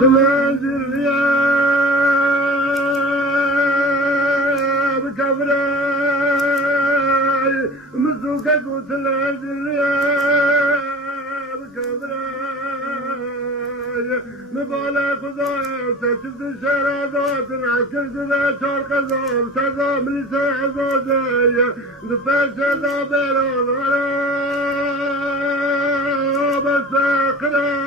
تنازل يا بكبراي مسوكك وتنازل يا بكبراي مبالا خضايا تشد الشرادات العسكر ذا شرق الزوم سزوم لساح زوجي دفاع شدا بيرون على بسخراي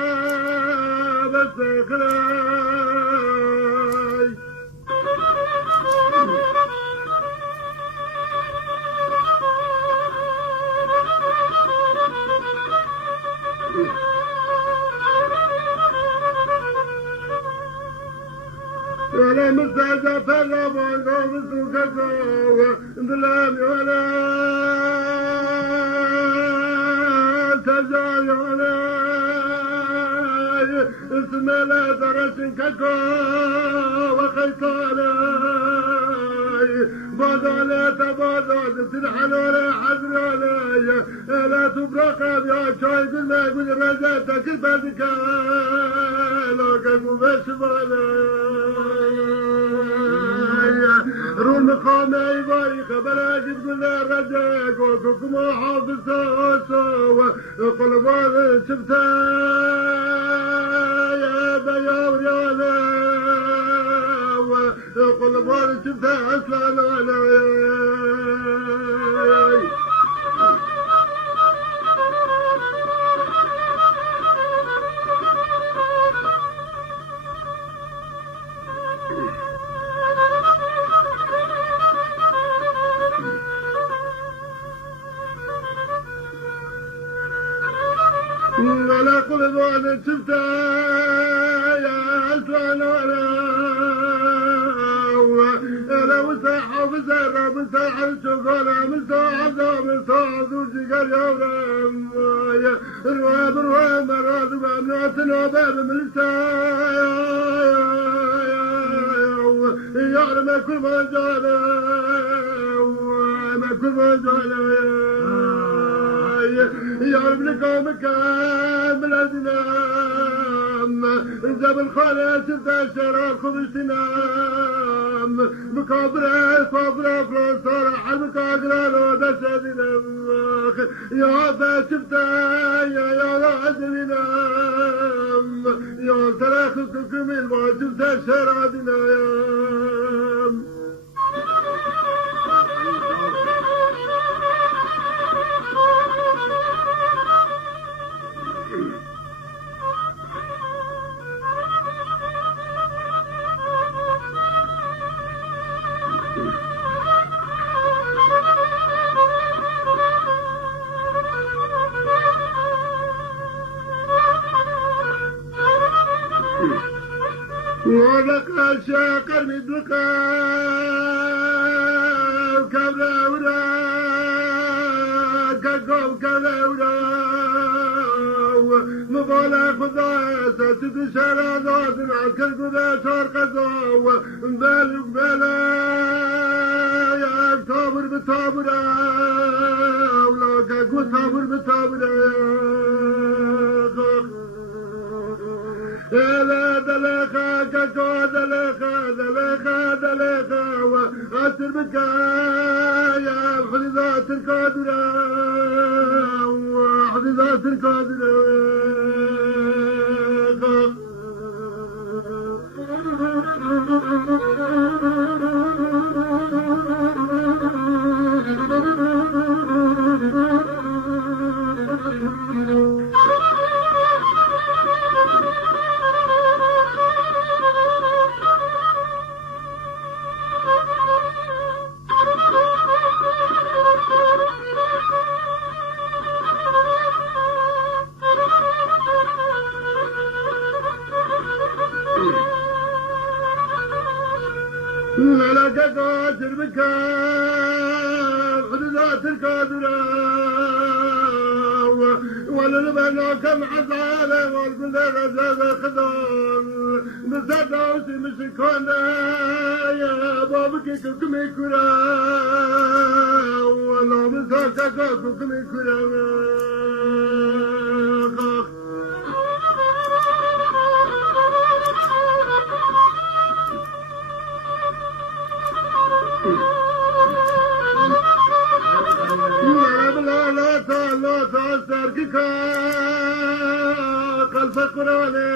ولا مستعجى فرب ولا مسوكة ظلام ولا تجاي ولا اسم لا درس ككو وخيطاناي بادالا تبادل تنحلولا حزرالاي لا تبرق يا شاي قلنا قل رجعتك بدك لو كنوا بشمالاي رول مقامي باري خبرك تقولنا رجعك وكم حافظ سوا قلبان شفتاي بيور يا قلبان شفتاي اصلا علي ولا قلبان شفتاي اصلا علي انا وساحة وزرة وساحة شغالة مساعدة وزوجي قال يا ورمايا الرواب الرواب مراد ومنات الوباب من السايا يعلم كل ما جانا وما كل ما جانا يعرف لكم كامل الأزلام جبل خالد شفت الشراب خذ اجتنام مكابرة صبرة فلسطة حرب كاقرة لو دشت الأمخ يا فشفت يا راجل نام يا تراخكم ما شفت الشراب نام ولك شاكر مثلك كذا ولا كقوم كذا ولا مبالا خذا ست شرادات العسكر كذا شرق الزو بالك بلا يا صابر بصابر ولا كقو صابر بصابر لا دلخا كجو دلخا وأسر بكايا حفظات القادرة وحفظات القادرة لك قاتل بكاف حفظات القادرة وللبنا كم عزالة والقدر زاد خضار بزداوسی مشکانه بابکی کمی کرا ولا مساکا کمی کرا لا تسرقك خلف قراني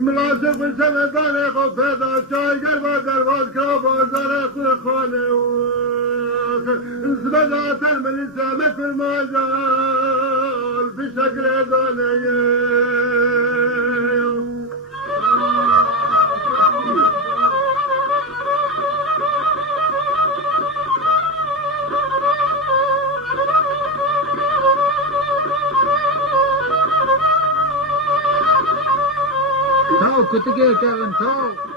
ملازم سمدان خفضا شاي قربا قربا كرابا زرق خاني زبدات الملسامة في المجال في شكل ظاني Kutige Kevin, so.